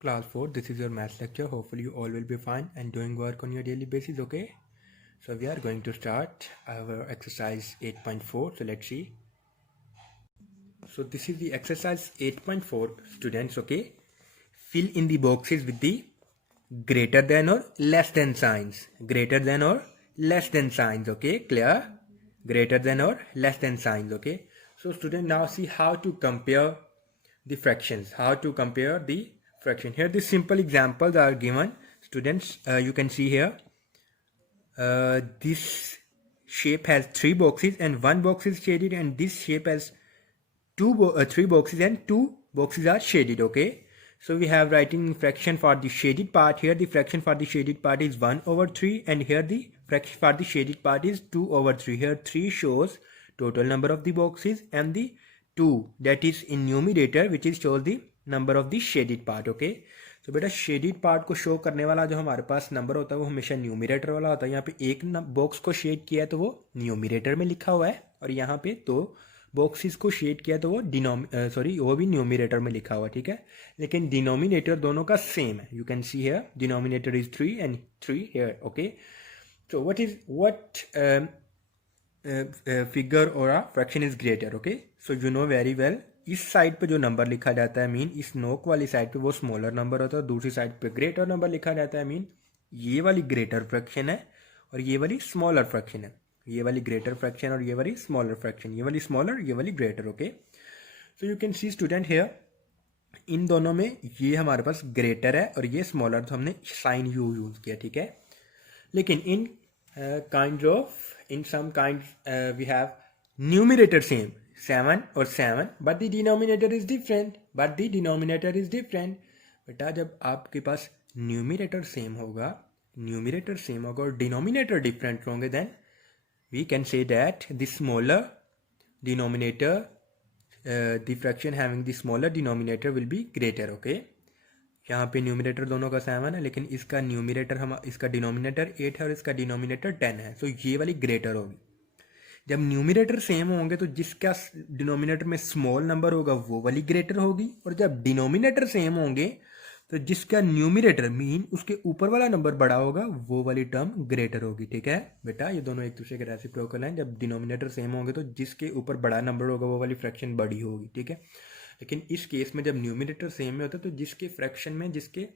Class 4, this is your maths lecture. Hopefully you all will be fine and doing work on your daily basis, okay? So we are going to start our exercise 8.4. So let's see. So this is the exercise 8.4, students, okay? Fill in the boxes with the greater than or less than signs. Greater than or less than signs, okay? Clear? Greater than or less than signs, okay? So student, now see how to compare the fractions, how to compare the fraction. Here the simple examples are given. Students, you can see here this shape has 3 boxes and 1 box is shaded, and this shape has 3 boxes and 2 boxes are shaded, okay? So we have writing fraction for the shaded part. Here the fraction for the shaded part is 1/3, and here the fraction for the shaded part is 2/3. Here 3 shows total number of the boxes and the 2 that is in numerator, which is shows the number of the shaded part, okay? तो बेटा shaded part को शो करने वाला जो हमारे पास नंबर होता है वो हमेशा न्यूमिरेटर वाला होता है. यहाँ पे एक बॉक्स को शेड किया है तो वो न्यूमिरेटर में लिखा हुआ है, और यहाँ पे दो बॉक्सेस को शेड किया तो वो वो भी न्यूमिरेटर में लिखा हुआ, ठीक है. लेकिन डिनोमिनेटर दोनों का सेम है. You can see here denominator is 3 एंड 3 here, okay. So what figure or a fraction is greater, okay? So you know very well, इस साइड पे जो नंबर लिखा जाता है मीन इस नोक वाली साइड पे वो स्मॉलर नंबर होता है, दूसरी साइड पे ग्रेटर नंबर लिखा जाता है मीन ये वाली ग्रेटर फ्रैक्शन है और ये वाली स्मॉलर फ्रैक्शन है. ये वाली ग्रेटर फ्रैक्शन और ये वाली स्मॉलर फ्रैक्शन, ये वाली स्मॉलर ये वाली greater, okay. So you can see student here in दोनों में ये हमारे पास ग्रेटर है और ये स्मॉलर, तो हमने साइन यू यूज किया, ठीक है. लेकिन इन in some kinds we have numerator same 7 और 7, but the denominator is different. बेटा जब आपके पास न्यूमिरेटर सेम होगा और डिनोमिनेटर डिफरेंट होंगे, then we can say that the smaller denominator the fraction having the smaller denominator will be greater, okay. यहाँ पे न्यूमिनेटर दोनों का 7 है, लेकिन इसका न्यूमिनेटर इसका डिनोमिनेटर 8 है और इसका डिनोमिनेटर 10 है. सो ये वाली ग्रेटर होगी. जब न्यूमिनेटर सेम होंगे तो जिसका डिनोमिनेटर में स्मॉल नंबर होगा वो वाली ग्रेटर होगी, और जब डिनोमिनेटर सेम होंगे तो जिसका न्यूमिनेटर मीन उसके ऊपर वाला नंबर बड़ा होगा वो वाली टर्म ग्रेटर होगी, ठीक है. बेटा ये दोनों एक दूसरे के रेसिप्रोकल हैं. जब डिनोमिनेटर सेम होंगे तो जिसके ऊपर बड़ा नंबर होगा वो वाली फ्रैक्शन बड़ी होगी, ठीक है. लेकिन इस केस में जब न्यूमिनेटर सेम में होता है तो जिसके फ्रैक्शन में जिसके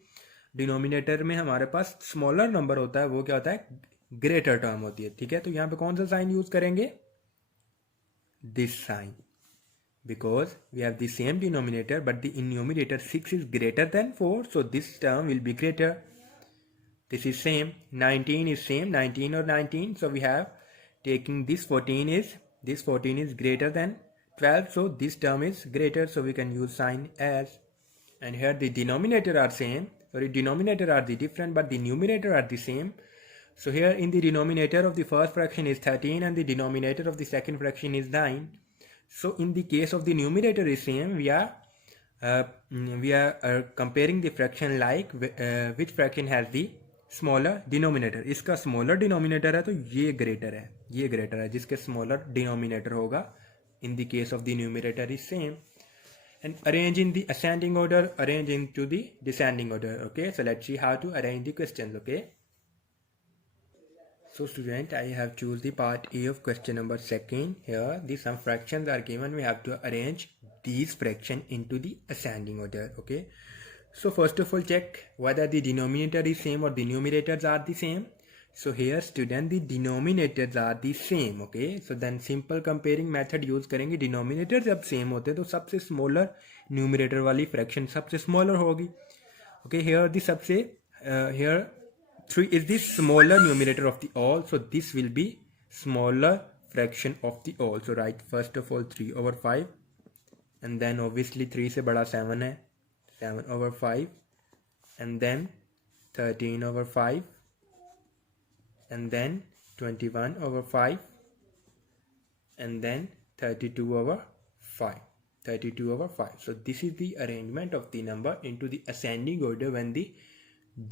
डिनोमिनेटर में हमारे पास स्मॉलर नंबर होता है वो क्या होता है, ग्रेटर टर्म होती है, ठीक है. तो यहाँ पे कौन सा साइन यूज करेंगे, this sign, because we have the same denominator but the in numerator 6 is greater than 4, so this term will be greater. This is same, 19 is same, 19 or 19, so we have taking this 14 is greater than 12, so this term is greater, so we can use sign as. And here the denominator are same, denominator are the different but the numerator are the same. So here in the denominator of the first fraction is 13 and the denominator of the second fraction is 9. So in the case of the numerator is same, we are comparing the fraction like which fraction has the smaller denominator. इसका smaller denominator है तो ये greater है, जिसके smaller denominator होगा. In the case of the numerator is same. And arrange in the ascending order, arrange into the descending order, okay. So let's see how to arrange the questions, okay. So student, I have choose the part A of question number 2. Here the some fractions are given, we have to arrange these fraction into the ascending order, okay. So first of all check whether the denominator is same or the numerators are the same. So here student the denominators are the same, okay. So then simple comparing method use करेंगे. Denominators जब same होते तो सबसे smaller numerator वाली fraction सबसे smaller होगी, okay. Here the सबसे here 3 is the smaller numerator of the all, so this will be smaller fraction of the all. So write first of all 3/5, and then obviously 3 से बड़ा 7 है, 7/5, and then 13/5, and then 21/5, and then 32/5. So this is the arrangement of the number into the ascending order when the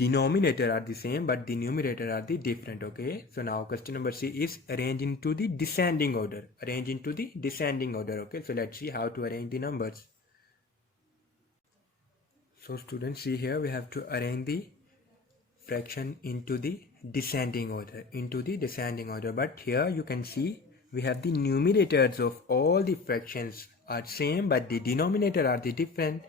denominator are the same but the numerator are the different, okay. So now question number C is arrange into the descending order, okay. So let's see how to arrange the numbers. So students, see here we have to arrange the fraction into the descending order, but here you can see we have the numerators of all the fractions are same but the denominator are the different.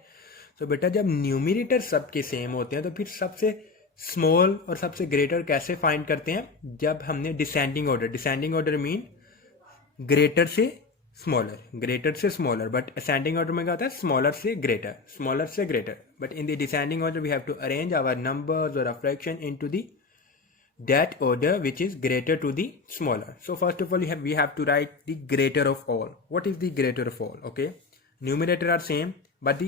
तो बेटा जब न्यूमिनेटर सबके सेम होते हैं तो फिर सबसे स्मॉल और सबसे ग्रेटर कैसे फाइंड करते हैं? जब हमने डिसेंडिंग ऑर्डर मीन ग्रेटर से स्मॉलर, बट असेंडिंग ऑर्डर में क्या होता है? स्मॉलर से greater, but in the descending order we have to arrange our numbers और fraction into the that order which is greater to the smaller. So first of all we have to write the greater of all. What is the greater of all? Okay, numerator are same but the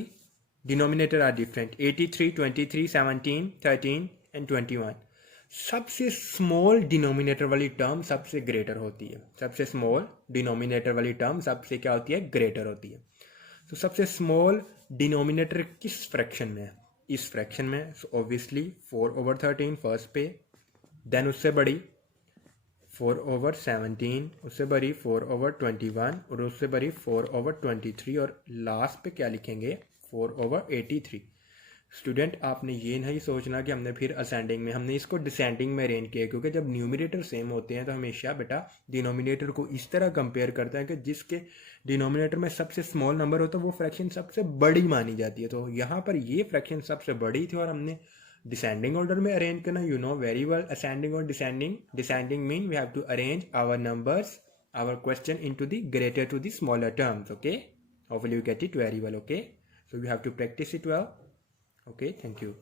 denominator are different. 83, 23, 17, 13 and 21. सबसे small denominator वाली टर्म सबसे ग्रेटर होती है. सबसे small denominator वाली टर्म सबसे क्या होती है? ग्रेटर होती है. तो सबसे स्मॉल डिनोमिनेटर किस फ्रैक्शन में है? इस फ्रैक्शन में. सो ऑब्वियसली 4/13 फर्स्ट पे, देन उससे बड़ी 4/17, उससे बड़ी 4/21 और उससे बड़ी 4/23 और लास्ट पे क्या लिखेंगे? 4/83. स्टूडेंट आपने ये नहीं सोचना कि हमने फिर असेंडिंग में, हमने इसको डिसेंडिंग में अरेंज किया, क्योंकि जब न्यूमिनेटर सेम होते हैं तो हमेशा बेटा डिनोमिनेटर को इस तरह कंपेयर करते हैं कि जिसके डिनोमिनेटर में सबसे स्मॉल नंबर होता है वो फ्रैक्शन सबसे बड़ी मानी जाती है. तो यहाँ पर ये फ्रैक्शन सबसे बड़ी थी और हमने डिसेंडिंग ऑर्डर में अरेंज करना. You know very well ascending और descending mean we have to arrange our numbers, our question into the greater to the smaller terms. Okay, hopefully you get it very well. Okay, so you have to practice it well. Okay, thank you.